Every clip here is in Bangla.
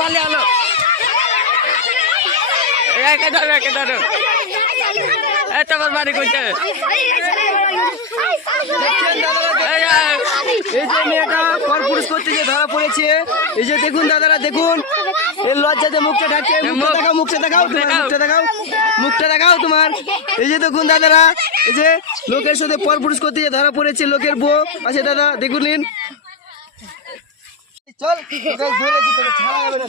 পালে হলো একে ধরো তোমার বাড়ি করছে এই যে মেয়েটা পরপুরুষ করতে যে ধরা পড়েছে, এই যে দেখুন দাদারা দেখুন, এর লজ্জাতে মুখটা ঢাকছে, মুখটা দেখাও তোমার। এই যে দেখুন দাদারা, এই যে লোকের সাথে পরপুরুষ করতে যে ধরা পড়েছে, লোকের বউ আছে দাদা দেখুন নিন। চল ধরেছি তোকে ছাড়া যাবে না,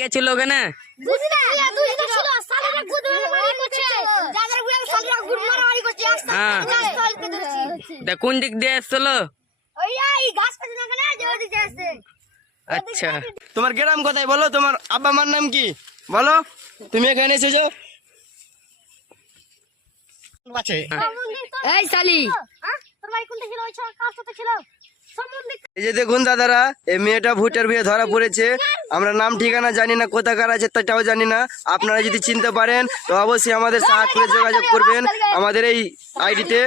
কে ছিল ওখানে? কোন দিক দিয়ে এসছিল? আচ্ছা, তোমার গ্রাম কোথায় বলো? তোমার আব্বা মার নাম কি বলো? তুমি এখানে এসেছো? এই যে দেখুন দাদারা, এই মেয়েটা ভুটার বিয়ে ধরা পড়েছে। আমরা নাম ঠিকানা জানি না, কোথাকার আছে তাটাও জানি না। আপনারা যদি চিনতে পারেন তো অবশ্যই আমাদের সাথে যোগাযোগ করবেন আমাদের এই আইডিতে।